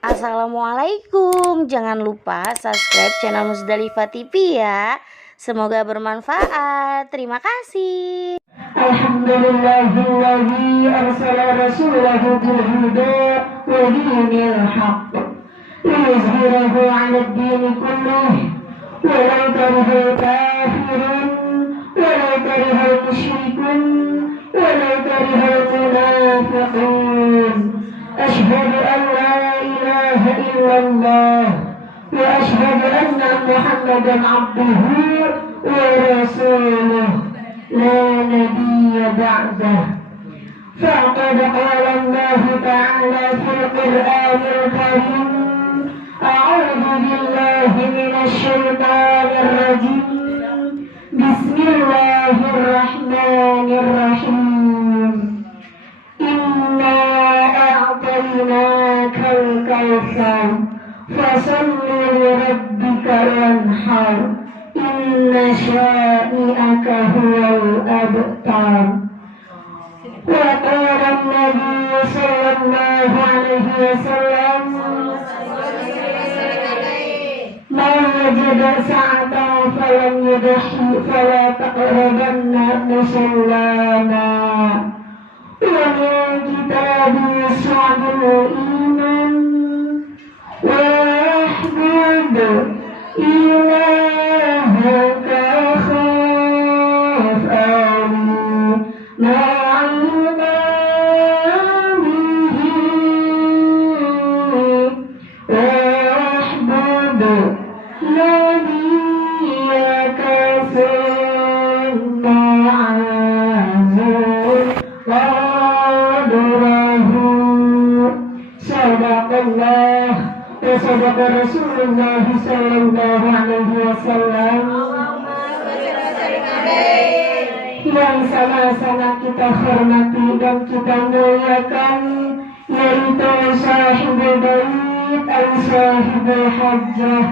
Assalamualaikum. Jangan lupa subscribe channel Musdalifah TV ya. Semoga bermanfaat. Terima kasih. Alhamdulillahilladzi arsala rasulahu bil huda wa dinil haqq liyuzhirahu 'ala ad-din kullih walau karihal kafirun walau karihal musyrikun walau karihal munafiqun. Ashhadu an la ilaha illallah wa ashhadu anna Muhammadan 'abduhu wa rasuluh لا نبي بعده. فقد قال الله تعالى في القرآن الكريم أعوذ بالله من الشيطان الرجيم بسم الله الرحمن الرحيم إنا أعطيناك الكوثر فصل لربك وانحر إن شانئك هو الأبتر. وقال النبي صلى الله عليه وسلم من وجد سعة فلم يضحي فلا تقربن مصلانا. ومن كتاب صعب الإيمان واحبب إلهك خاف معنا به واحبب نبيك ثم عزل قدره. صدق الله وصدق رسول الله صلى الله عليه wasallam. Yang sama-sama kita hormati dan kita muliakan, yaitu sahibul bait al-sahibul hajjah,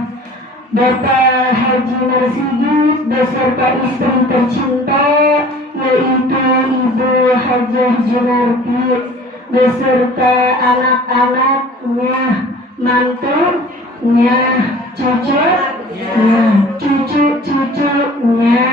Bapak Haji Marsigit beserta istri tercinta, yaitu Ibu Hajjah Junarti beserta anak-anaknya, mantunya, cucu-cucunya.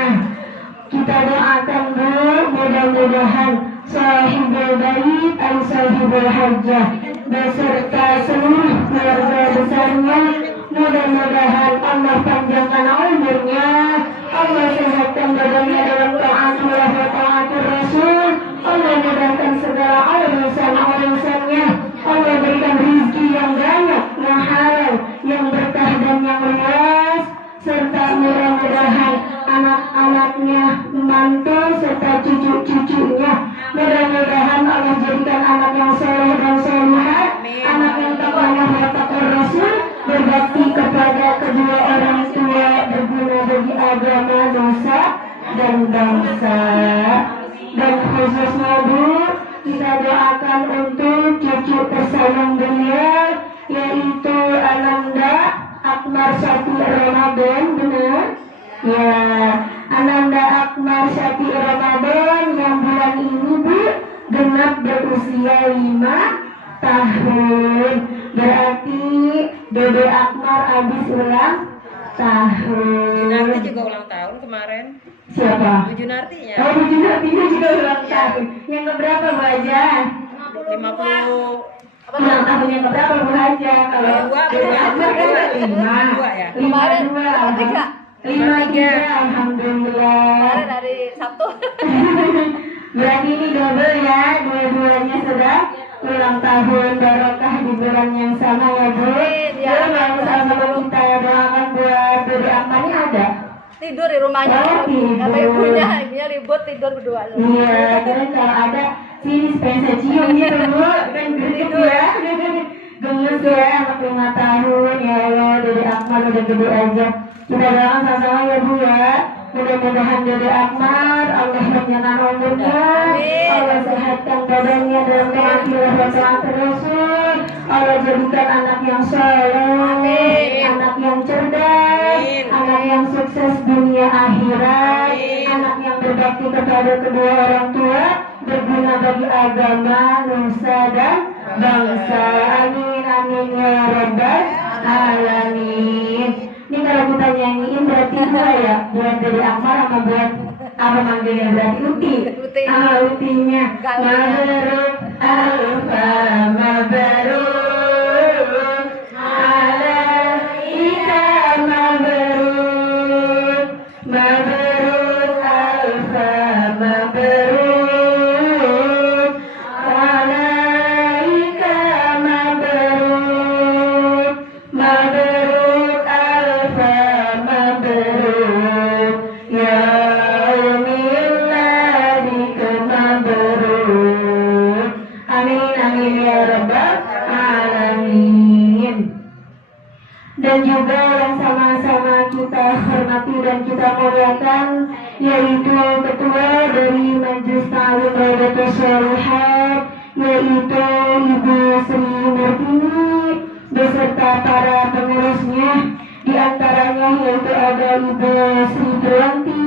Kita doakan dulu, mudah-mudahan sahibul bait dan sahibul hajjah beserta seluruh keluarga besarnya, mudah-mudahan Allah panjangkan umurnya, Allah sehatkan badannya dalam taatullah wa taatur Rasul, Allah mudahkan segala urusan-urusannya, Allah berikan rezeki yang banyak, yang halal, yang berkah dan yang luas, serta mudah-mudahan anak-anaknya, mantu serta cucu-cucunya, mudah-mudahan Allah jadikan anak yang soleh dan solehah, anak yang taqwallah wa taqur Rasul, berbakti kepada kedua orang tua, berguna bagi agama, dosa dan bangsa. Dan khususnya Bu, kita doakan untuk cucu tersayang beliau, yaitu Ananda Akmar Syati Ramadan, benar? Ya, Ananda Akmar Syati Ramadan yang bulan ini Bu genap berusia 5 tahun. Berarti Dede Akmar habis ulang tahun. Junarti juga ulang tahun kemarin. Siapa? Bu Junarti ya. Oh, Bu Junarti juga ulang tahun. Yang keberapa Bu Haja? 50. Ulang tahun yang keberapa Bu Haja? Kalau Dede Akmar kan 5 ya? 53. Alhamdulillah. Kemarin dari Sabtu. Berarti ini double ya, dua-duanya sudah ulang tahun, barokah di bulan yang sama ya Bu. Ya, yang sama-sama kita doakan buat Dede Akmar ini ada? Tidur di rumahnya. Kata ibunya ribut tidur berdua. Iya, terus kalau ada sini sepeda cium gitu Bu, kan gitu ya. Gemes ya, anak 5 tahun, ya Allah, Dede Akmar udah gede aja. Kita doakan sama-sama ya Bu ya. Mudah-mudahan Dede Akmar Allah panjangkan umurnya, Allah sehatkan badannya dalam taat wa taat Rasul, Allah jadikan anak yang saleh, anak yang cerdas, anak yang sukses dunia akhirat, anak yang berbakti kepada kedua orang tua, berguna bagi agama, nusa dan bangsa. Amin amin ya alamin. Ini kalau kita nyanyiin berarti dua ya, buat dari Akmal sama buat apa manggilnya berarti Uti. Utinya mabrur alfa mabrur alaika mabrur mabrur alfa mabrur alaika mabrur mabrur alfa mabrur ya dan juga yang sama-sama kita hormati dan kita muliakan yaitu ketua dari Majelis Ta'lim Raudatus Shalihat yaitu Ibu Sri Murtini beserta para pengurusnya, di antaranya yaitu ada Ibu Sri Berlanti,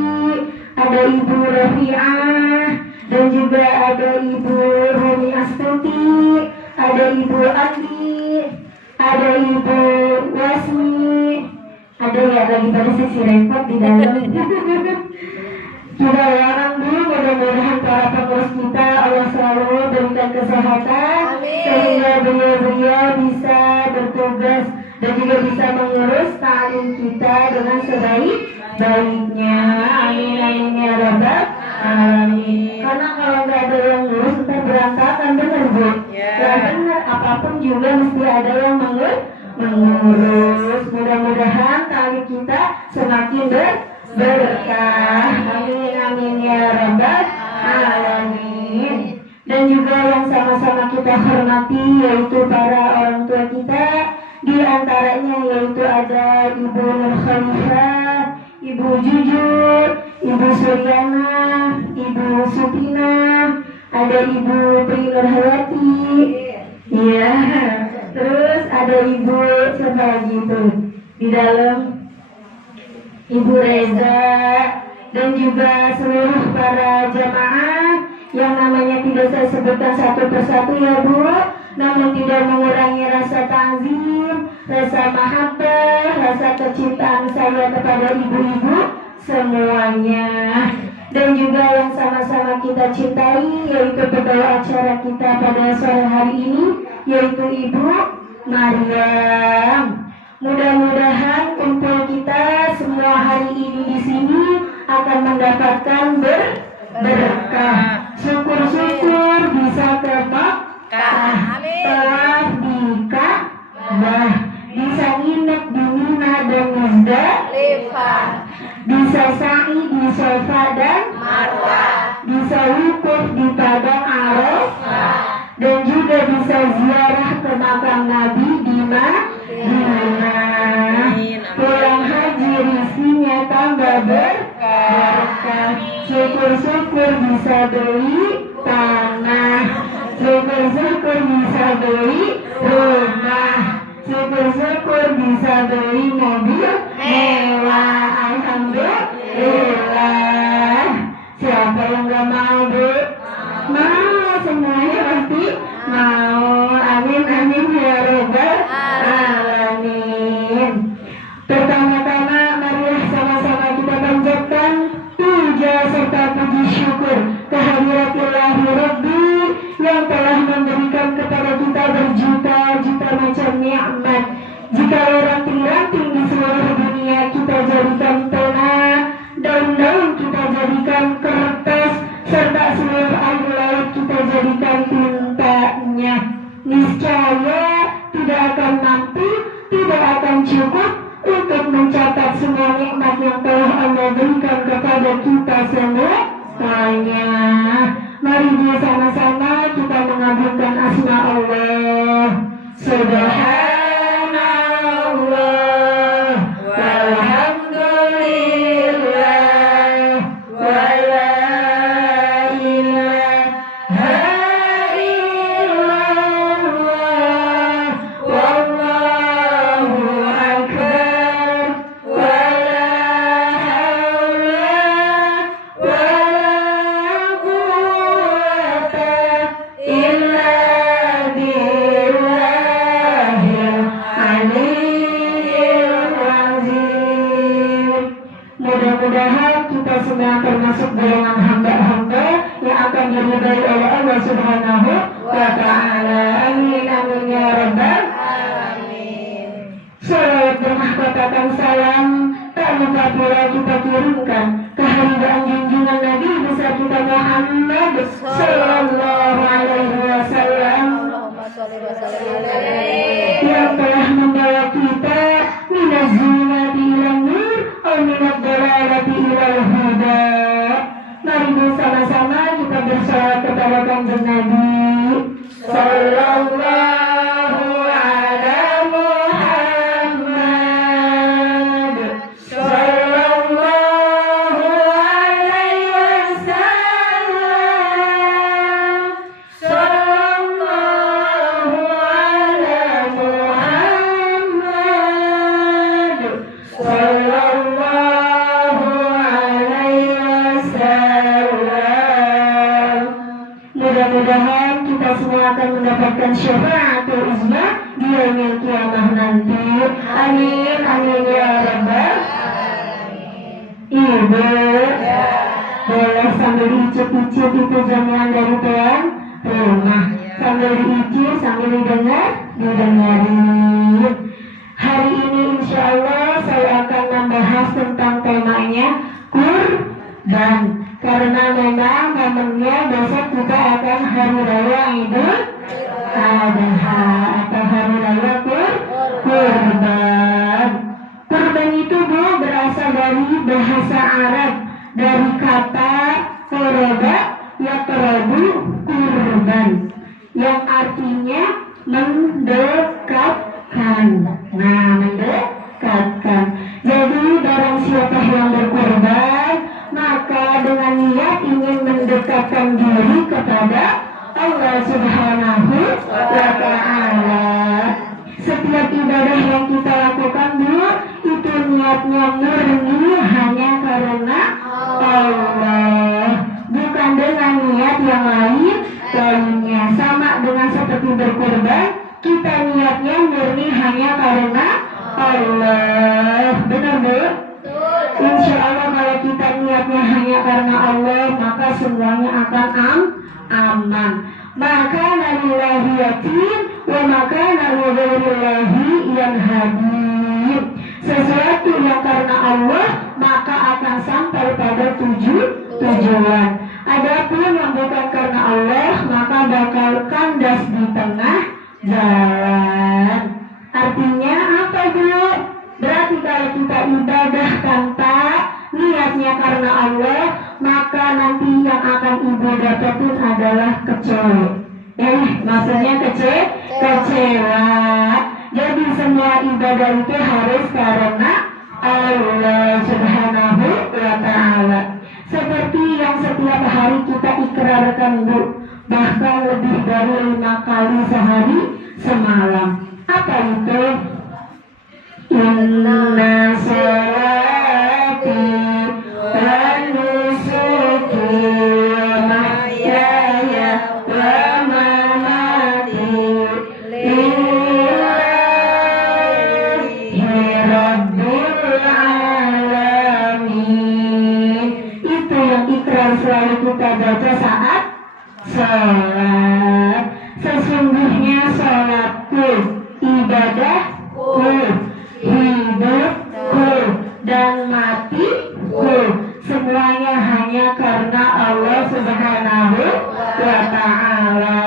ada Ibu Rafi'ah, dan juga ada Ibu Rumi Astuti, ada Ibu Andi, ada Ibu Wasmi, ada ya lagi pada sesi repot di dalam. Kita doakan dulu mudah-mudahan para pengurus kita Allah selalu berikan kesehatan sehingga beliau-beliau bisa bertugas dan juga bisa mengurus ta'lim kita dengan sebaik-baiknya. Amin amin ya rabbal alamin. Karena kalau nggak ada yang ngurus ntar berantakan, bener Bu? Ya bener, apapun juga mesti ada yang mengurus. Mudah-mudahan ta'lim kita semakin berkah. Amin amin ya rabbal alamin. Dan juga yang sama-sama kita hormati yaitu para orang tua kita, di antaranya yaitu ada Ibu Nur Khalifah, Ibu Jujur, Ibu Suryana, Ibu Sutina, ada Ibu Tri Nurhayati, iya, terus ada Ibu siapa lagi itu di dalam, Ibu Reza, dan juga seluruh para jamaah yang namanya tidak saya sebutkan satu persatu ya Bu, namun tidak mengurangi rasa ta'zim, rasa mahabbah, rasa kecintaan saya kepada ibu-ibu semuanya. Dan juga yang sama-sama kita cintai yaitu pembawa acara kita pada sore hari ini yaitu Ibu Maryam. Mudah-mudahan kumpul kita semua hari ini di sini akan mendapatkan berkah. Syukur-syukur bisa ke Makkah, tawaf di Ka'bah, bisa nginep di Mina dan Muzdalifah, bisa sa'i di Safa dan Marwah, bisa wukuf di Padang Arafah, dan juga bisa ziarah ke makam Nabi di Madinah. Pulang haji rizkinya tambah berkah. Syukur-syukur bisa beli tanah, syukur-syukur bisa beli rumah, syukur-syukur bisa beli mobil mewah. Alhamdulillah. Siapa yang gak mau Bu? Mau, semuanya pasti mau. Amin amin ya rabbal alamin. Pertama-tama marilah sama-sama kita panjatkan puja serta puji syukur kehadirat Ilahi Rabbi yang telah memberikan kepada kita berjuta-juta macam nikmat. Jika ranting-ranting di seluruh dunia kita jadikan tanah, daun-daun kita jadikan kertas, serta seluruh air laut kita jadikan tintanya, niscaya tidak akan mampu, tidak akan cukup untuk mencatat semua nikmat yang telah Allah berikan kepada kita semuanya. Mari bersama-sama kita mengagungkan asma Allah. Subhanallah walhamdulillah wala ilaha illallah wallahu akbar wala haula wala quwwata illa billahi Subhanahu wa ta'ala. Amin amin ya rabbal. Salawat bermahkotatan salam tak lupa pula kita kirimkan kehadiran junjungan Nabi besar kita Muhammad sallallahu alaihi wasallam yang telah membawa kita minaz zulmati ilan nur wa minad dalalati ilal huda. Mari bersama-sama kita bersalawat kepada Kanjeng Nabi sallallahu ala Muhammad sallallahu alaihi wasallam sallallahu ala Muhammad sallallahu alaihi wasallam. Mudah-mudahan kita semua akan mendapatkan syafaatul uzma di yaumil qiyamah nanti. Amin amin ya rabbal. Ibu boleh sambil dicicip-icip itu jamuan dari tuan rumah, sambil diicip sambil didengarin. Hari ini insya Allah saya akan membahas tentang temanya kurban, karena memang momennya besok kita akan hari raya Idul Adha atau hari raya kurban. Kurban itu Bu berasal dari bahasa Arab, dari kata qoroba yaqrabu kurban, yang artinya mendekatkan. Nah, mendekatkan. Jadi barang siapa yang berkurban, maka dengan niat ingin mendekatkan diri kepada Allah Subhanahu wa ta'ala. Setiap ibadah yang kita lakukan Bu, itu niatnya murni hanya karena Allah, bukan dengan niat yang lainnya. Sama dengan seperti berkurban, kita niatnya murni hanya karena Allah. Benar Bu? Insya Allah kalau kita niatnya hanya karena Allah, maka semuanya akan aman. Maka nalillahi yatim wa maka nalillahi yang hadir. Sesuatu yang karena Allah maka akan sampai pada tujuan. Adapun yang bukan karena Allah maka bakal kandas di tengah jalan. Artinya apa Bu? Berarti kalau kita ibadah tanpa niatnya karena Allah, maka nanti yang akan ibu dapetin adalah kecewa. Maksudnya kecewa. Jadi semua ibadah itu harus karena Allah Subhanahu wa ta'ala. Seperti yang setiap hari kita ikrarkan Bu, bahkan lebih dari 5 kali sehari semalam. Apa itu? Inna salati wa nusuki wa mahyaya wa mamati lillahi rabbil alamin. Itu yang ikrar selalu kita baca saat sholat. Sesungguhnya sholatku, ibadahku, hidupku dan matiku semuanya hanya karena Allah Subhanahu wa ta'ala.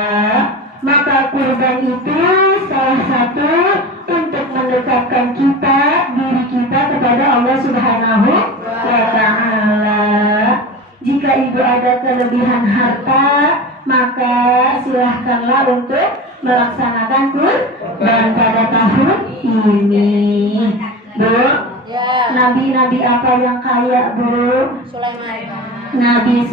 Maka kurban itu salah satu untuk mendekatkan diri kita kepada Allah Subhanahu wa ta'ala. Jika ibu ada kelebihan harta, maka silahkanlah untuk melaksanakan kurban pada tahun ini. Bu, nabi-nabi apa yang kaya Bu? Nabi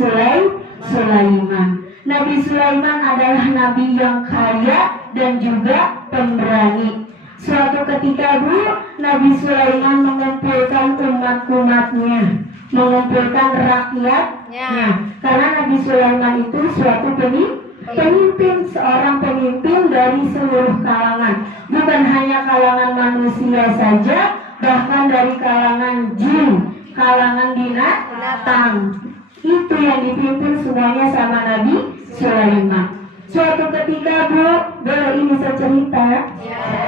Sulaiman. Nabi Sulaiman adalah nabi yang kaya dan juga pemberani. Suatu ketika Bu, Nabi Sulaiman mengumpulkan umat-umatnya, mengumpulkan rakyatnya. Karena Nabi Sulaiman itu suatu pemimpin, seorang pemimpin dari seluruh kalangan. Bukan hanya kalangan manusia saja, bahkan dari kalangan jin, kalangan binatang. Itu yang dipimpin semuanya sama Nabi Sulaiman. Suatu ketika Bu, boleh ini saya cerita?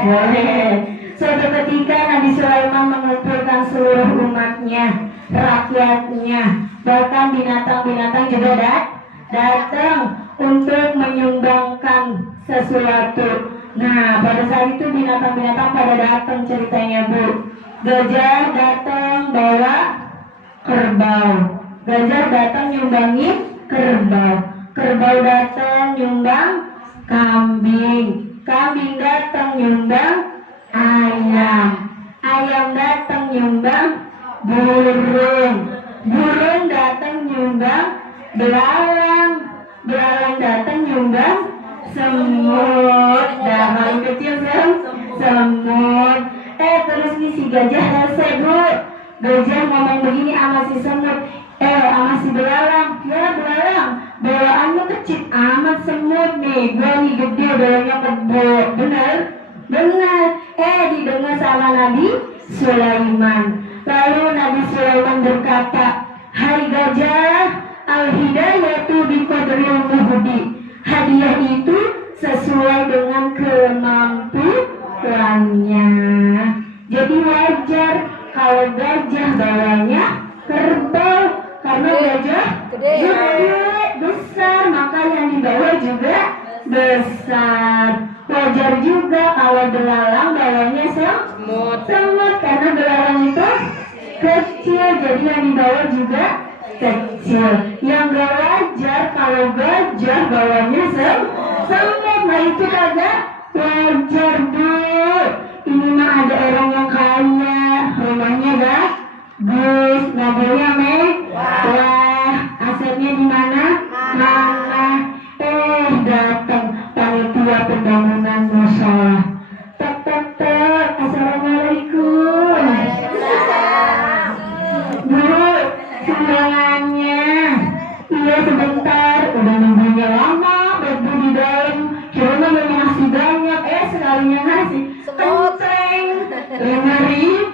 Boleh. Suatu ketika Nabi Sulaiman mengumpulkan seluruh umatnya, rakyatnya, bahkan binatang-binatang juga datang untuk menyumbangkan sesuatu. Nah, pada saat itu binatang-binatang pada datang ceritanya Bu. Gajah datang bawa kerbau. Gajah datang nyumbangin kerbau. Kerbau datang nyumbang kambing. Kambing datang nyumbang ayam. Ayam datang nyumbang burung. Burung datang nyumbang belalang. Belalang datang nyumbang semut. Dah paling kecil semut. Terus nih si gajah rese Bu. Gajah ngomong begini sama si semut, sama si belalang, ya belalang, belaannya kecil amat semut nih, gue nih gede belanya kebo, bener? Didengar sama Nabi Sulaiman. Lalu Nabi Sulaiman berkata, hai gajah, al-hidayatu biqadril muhdi. Hadiah itu sesuai dengan kemampuannya. Jadi wajar kalau gajah bawanya kerbau, karena gajah gede besar, maka yang dibawa juga besar. Wajar juga kalau belalang bawanya semut, karena belalang itu kecil, jadi yang dibawa juga kecil. Yang gak wajar kalau gajah bawanya semut, nah itu kagak wajar Bu. Ini mah ada orang yang kaya, rumahnya bagus, mobilnya mewah, asetnya di mana? Datang panitia pembangunan mushola. Tek, assalamualaikum. Bu, sumbangannya. Iya sebentar, udah nunggunya lama, berbu di dalam, cuma mau ngasih banyak, sekalinya ngasih kenceng 5.000.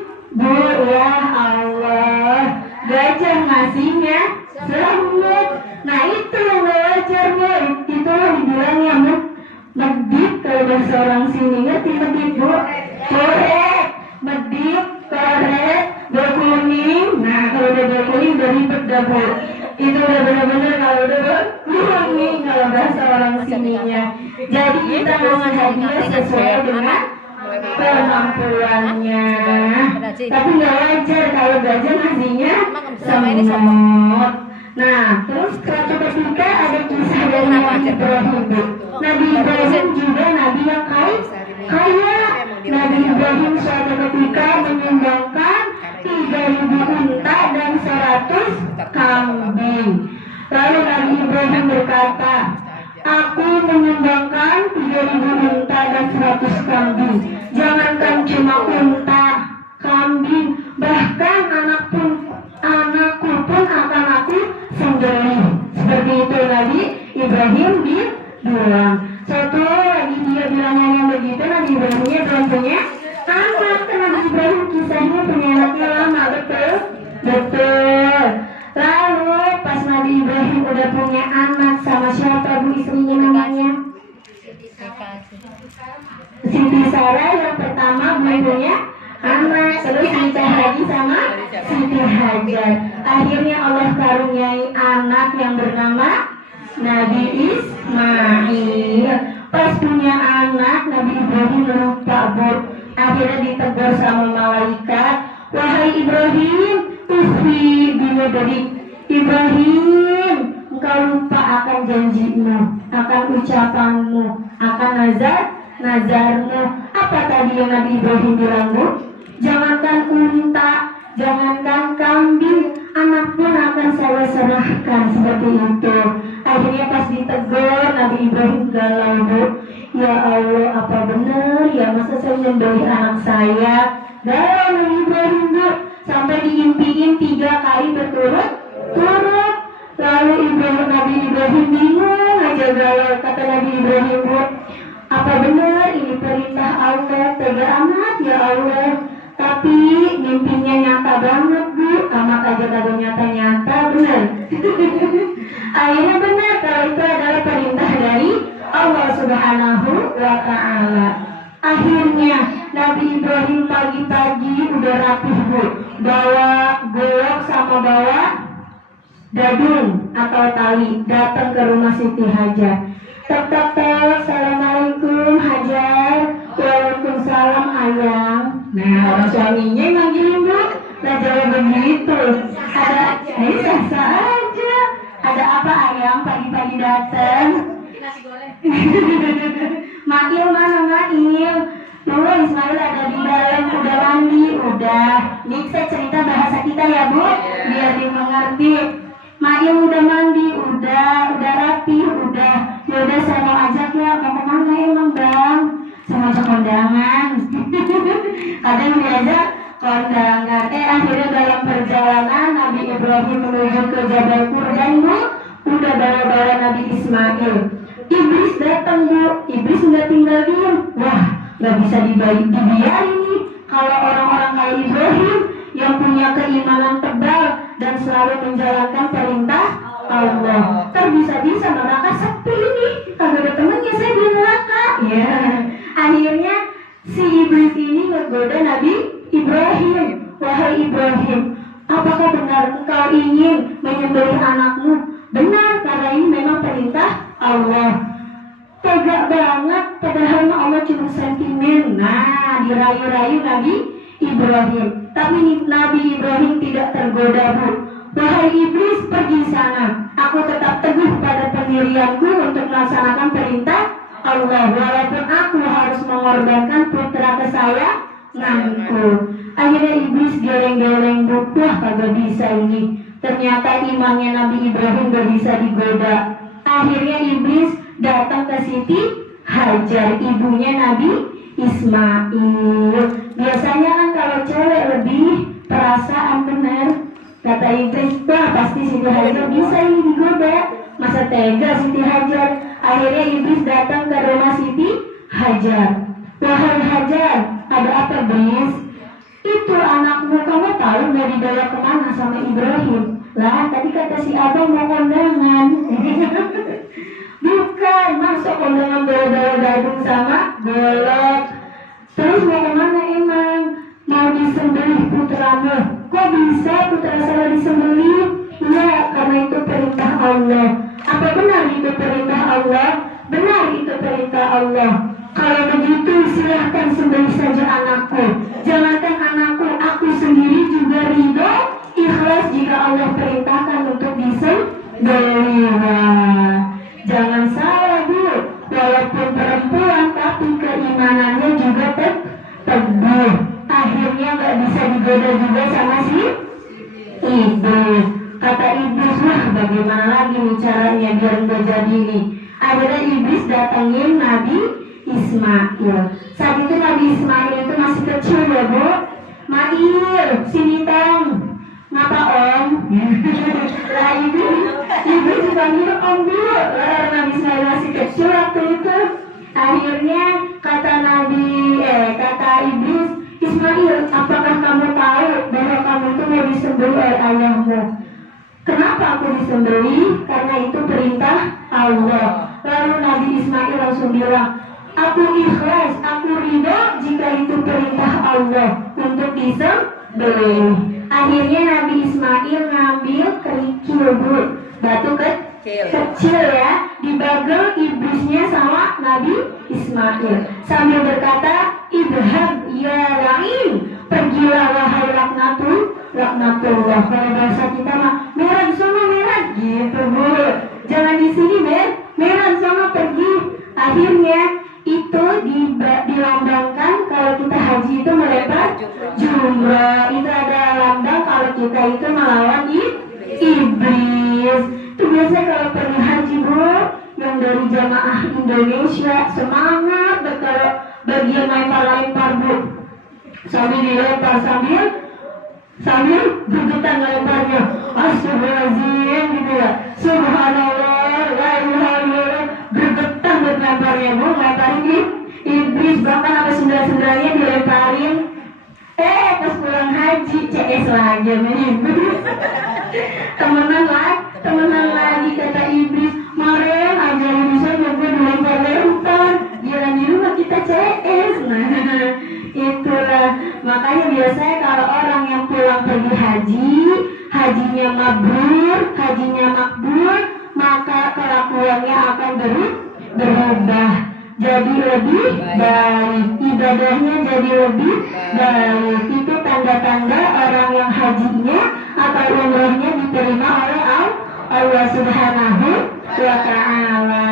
Ya Allah, gajah ngasihnya semut. Nah itu yang gak wajar Bu. Itulah dibilangnya medit. Kalau bahasa orang sini ngerti medit Bu? Korek, medit, korek, berkuning. Nah kalau udah berkuning udah ribet dah Bu. Itu udah bener-bener kalau udah berkuning kalau bahasa orang sininya. Jadi kita mau hadiah sesuai dengan kemampuannya. Tapi nggak wajar kalau gajah ngasihnya semut. Nah, terus suatu ketika ada kisah dari Nabi Ibrahim. Nabi Ibrahim juga nabi yang kaya. Nabi Ibrahim suatu ketika menyumbangkan 3.000 unta dan 100 kambing. Lalu Nabi Ibrahim berkata, aku menyumbangkan 3.000 unta dan 100 kambing. Jangankan cuma unta, kambing, bahkan anakku pun akan aku sembelih. Seperti itu Nabi Ibrahim bilang. Satu lagi dia bilangnya begitu, Nabi Ibrahimnya belum punya anak. Nabi Ibrahim kisahnya punya anaknya lama, betul. Lalu pas Nabi Ibrahim udah punya anak, sama siapa Bu istrinya namanya? Siti Sarah yang pertama belum punya anak, terus nikah lagi sama Siti Hajar. Akhirnya Allah karuniai anak yang bernama Nabi Ismail. Pas punya anak, Nabi Ibrahim lupa Bu. Akhirnya ditegur sama malaikat, wahai Ibrahim, ufi binadari. Ibrahim, engkau lupa akan janjimu, akan ucapanmu, akan nazarmu. Apa tadi yang Nabi Ibrahim bilang Bu? Jangankan unta, jangankan kambing, anak pun akan saya serahkan. Seperti itu. Akhirnya pas ditegur, Nabi Ibrahim galau Bu. Ya Allah, apa benar ya masa saya menyembelih anak saya? Galau Nabi Ibrahim Bu. Sampai diimpiin 3 kali berturut-turut. Lalu Nabi Ibrahim bingung aja galau. Kata Nabi Ibrahim Bu, apa benar ini perintah Allah? Tega amat ya Allah. Tapi mimpinya nyata banget Bu. Bu, amat aja kagak nyata-nyata, benar. Akhirnya benar kalau itu adalah perintah dari Allah Subhanahu wa Ta'ala. Akhirnya Nabi Ibrahim pagi-pagi udah rapih Bu, bawa golok sama bawa dadung atau tali, datang ke rumah Siti Hajar. Tek tek tek, assalamualaikum Hajar. Waalaikumsalam ayang. Nah, orang suaminya manggilin Bu, lah jawab begitu. Ada, sah aja. Ada apa ayang pagi-pagi datang? Nasi goreng. Mail mana Mail? Tuh Ismail ada di dalam, udah mandi, udah. Nih saya cerita bahasa kita ya Bu, biar dia mengerti. Mail udah mandi, udah rapi, udah. Yaudah saya mau ajak ya, mau kemana emang Bang? Saya mau ajak kondangan. Kadang diajak kondangan. Akhirnya dalam perjalanan Nabi Ibrahim menuju ke Jabal Qurban Bu, udah bawa-bawa Nabi Ismail. Iblis datang Bu, iblis nggak tinggal diam. Wah, nggak bisa dibiarin nih kalau orang-orang kayak Ibrahim yang punya keimanan tebal dan selalu menjalankan perintah Allah. Bisa-bisa neraka sepi nih, kagak ada temennya saya di neraka. Ya, akhirnya si iblis ini menggoda Nabi Ibrahim. Wahai Ibrahim, apakah benar engkau ingin menyembelih anakmu? Benar, karena ini memang perintah Allah. Tegak banget, padahal Allah cuma sentimen. Nah, dirayu-rayu Nabi Ibrahim. Tapi Nabi Ibrahim tidak tergoda Bu. Wahai iblis, pergi sana. Aku tetap teguh pada pendirianku untuk melaksanakan perintah Allah, walaupun aku harus mengorbankan putra kesayanganku. Akhirnya iblis geleng-geleng Bu. Wah, kagak bisa ini. Ternyata imannya Nabi Ibrahim gak bisa digoda. Akhirnya iblis datang ke Siti Hajar, ibunya Nabi Ismail. Biasanya kan kalau cewek lebih perasaan, benar. Kata iblis, wah pasti Siti Hajar bisa ini digoda. Masa tega Siti Hajar. Akhirnya iblis datang ke rumah Siti Hajar. Wahai Hajar, ada apa iblis? Itu anakmu, kamu tahu mau dibawa kemana sama Ibrahim? Lah, tadi kata si abang mau kondangan. Bukan, masuk kondangan bawa-bawa gadung sama golok. Terus mau kemana emang? Mau disembelih putramu. Kok bisa putra saya disembelih? Ya, karena itu perintah Allah. Apa benar itu perintah Allah? Benar itu perintah Allah. Kalau begitu silahkan sembelih saja anakku. Jangankan anakku, aku sendiri juga ridho, ikhlas jika Allah perintahkan untuk disembelih. Jangan salah Bu, walaupun perempuan tapi keimanannya juga teguh. Akhirnya gak bisa digoda juga sama si iblis. Kata iblis, wah bagaimana lagi nih caranya biar gak jadi nih. Akhirnya iblis datangin Nabi Ismail. Saat itu Nabi Ismail itu masih kecil ya Bu. Mail, sini Tong. Ngapa Om? Lah iblis dipanggil Om Bu. Nabi Ismail masih kecil waktu itu. Akhirnya kata iblis, Ismail, apakah kamu tahu bahwa kamu itu mau disembelih oleh ayahmu? Kenapa aku disembelih? Karena itu perintah Allah. Lalu Nabi Ismail langsung bilang, aku ikhlas, aku ridho jika itu perintah Allah untuk disembelih. Akhirnya Nabi Ismail ngambil kerikil Bu, batu kecil ya, dibagel iblisnya sama Nabi Ismail sambil berkata, idhab ya la'in, pergilah wahai laknatullah. Kalau bahasa kita mah meran sama meran gitu Bu. Jangan di sini meran sama pergi. Akhirnya itu dilambangkan kalau kita haji itu melempar jumrah. Itu ada lambang kalau kita itu melawan iblis. Itu biasanya kalau pergi haji Bu, yang dari jamaah Indonesia semangat kalau bagian lempar Bu, sambil dilempar sambil bergetar lemparnya, astagfirullahaladzim gitu ya, subhanallah, la ilaha illallah, bergetar lemparnya Bu, lemparin iblis, bahkan apa sendal-sendalnya dilemparin. Pas pulang haji CS lagi sama iblis. Temenan lagi kata iblis. Maren ajarin saya gue dilempar-lempar. Gila di rumah kita CS. Nah, itulah makanya biasanya kalau orang yang pulang pergi haji, hajinya makbul, maka kelakuannya akan berubah jadi lebih baik, ibadahnya jadi lebih baik. Itu tanda-tanda orang yang hajinya atau umrahnya diterima oleh Allah Subhanahu wa Ta'ala.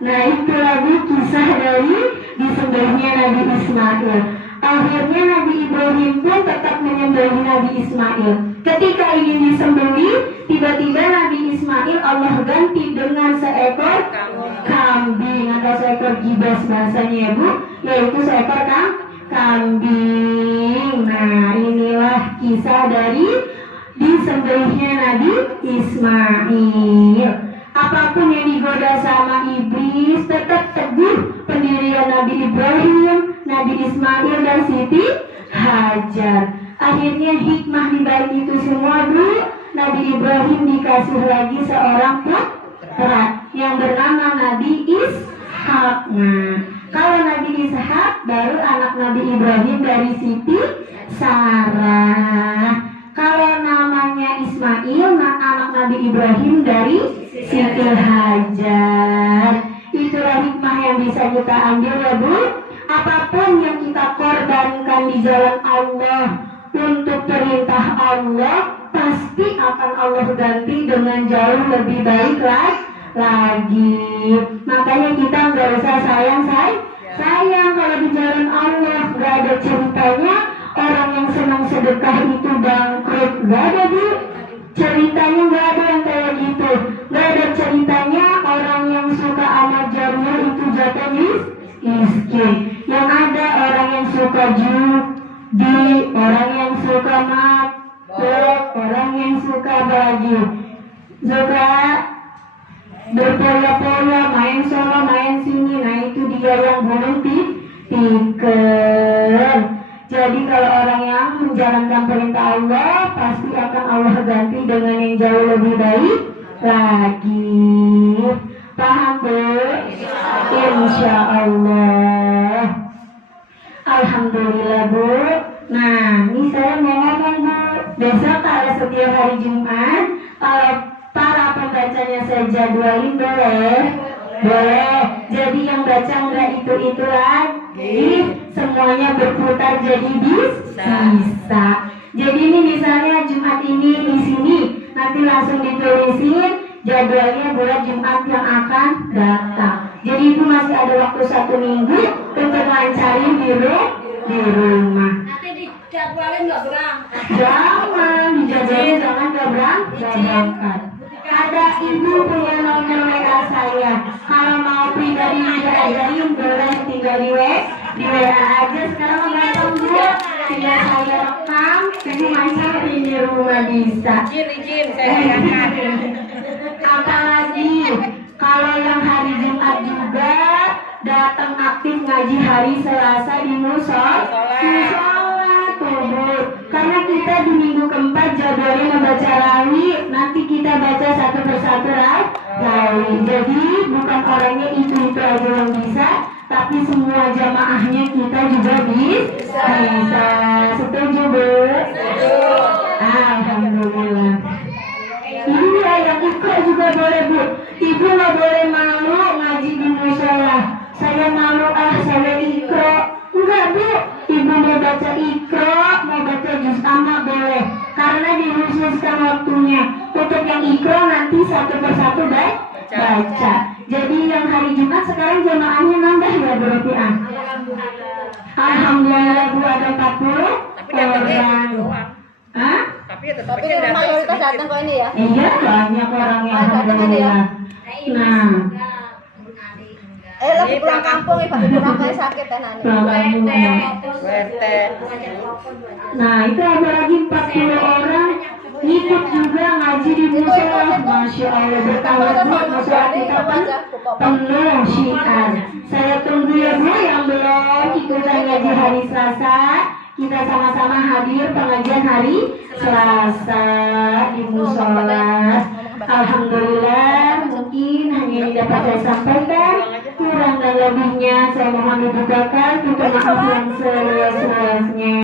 Nah, itu lagi kisah dari disembelihnya Nabi Ismail. Akhirnya Nabi Ibrahim pun tetap menyembelih Nabi Ismail. Ketika ingin disembelih, tiba-tiba Nabi Ismail Allah ganti dengan seekor kambing atau seekor gibas bahasanya ya Bu, yaitu seekor kambing. Nah, inilah kisah dari disembelihnya Nabi Ismail. Apapun yang digoda sama iblis, tetap teguh pendirian Nabi Ibrahim, Nabi Ismail dan Siti Hajar. Akhirnya hikmah dibalik itu semua Bu, Nabi Ibrahim dikasih lagi seorang putra yang bernama Nabi Ishak. Nah, kalau Nabi Ishak baru anak Nabi Ibrahim dari Siti Sarah. Kalau namanya Ismail, anak Nabi Ibrahim dari Siti Hajar. Itulah hikmah yang bisa kita ambil ya Bu. Apapun yang kita korbankan di jalan Allah untuk perintah Allah, pasti akan Allah ganti dengan jauh lebih baik lagi. Makanya kita nggak usah sayang kalau di jalan Allah. Nggak ada ceritanya orang yang senang sedekah itu bangkrut. Nggak ada Bu. Ceritanya nggak ada yang kayak gitu. Nggak ada ceritanya orang yang suka amal jariah itu jatuh miskin. Yang ada orang yang suka judi, orang yang suka mabuk, orang yang suka baju, suka berpoya-poya, main solo, main sini. Nah, itu dia yang gulung tikar. Jadi kalau orang yang menjalankan perintah Allah, pasti akan Allah ganti dengan yang jauh lebih baik lagi. Paham Bu? Insya Allah. Alhamdulillah Bu. Nah, ini saya mau ngomong Bu. Besok kalau setiap hari Jumat, kalau para pembacanya saya jadwalin boleh? Boleh. Jadi yang baca enggak itu lagi, semuanya berputar jadi bisa. Jadi ini misalnya Jumat ini di sini, nanti langsung ditulisin jadwalnya bulan Jumat yang akan datang. Jadi itu masih ada waktu 1 minggu untuk lancarin di rumah. Nanti dijadwalin nggak berangkat. Jangan dijadwalin, jangan nggak berangkat. Ada ibu punya nomor WA saya. Kalau mau pribadi diajarin boleh tinggal di WA aja. Sekarang gampang Bu, tinggal saya rekam, ibu masak di rumah bisa. Izin saya angkat. Apalagi kalau yang hari Jumat juga datang aktif ngaji hari Selasa di musola tuh. Karena kita di minggu keempat jadwalnya membaca rawi, nanti kita baca satu persatu rawi. Jadi bukan orangnya itu aja yang bisa, tapi semua jamaahnya kita juga bisa. Setuju Bu? Alhamdulillah. Iya, yang ikut juga boleh Bu. Ibu nggak boleh malu ngaji di musola. Saya malu saya ikut. Enggak Bu, ibu mau baca ikro, mau baca juz amma boleh. Karena dikhususkan waktunya. Untuk yang ikro nanti satu persatu baca. Jadi yang hari Jumat sekarang jamaahnya nambah ya Bu Rofiah? Alhamdulillah Bu, ada 40 orang. Hah? Tapi mayoritas datang kok ini ya. Iya, banyak orang yang alhamdulillah. Nah, lagi pulang kampung ibu kayak sakit kan Nah, itu ada lagi 40 orang ikut juga ngaji di musola. Masya Allah, bertambah musola kita penuh syiar. Saya tunggu ya Bu yang belum ikutan ngaji hari Selasa. kita sama-sama hadir pengajian hari Selasa di musola. Alhamdulillah, mungkin hanya yang dapat saya sampaikan. Kurang dan lebihnya saya mohon dibukakan. Minta maaf yang seluas-luasnya.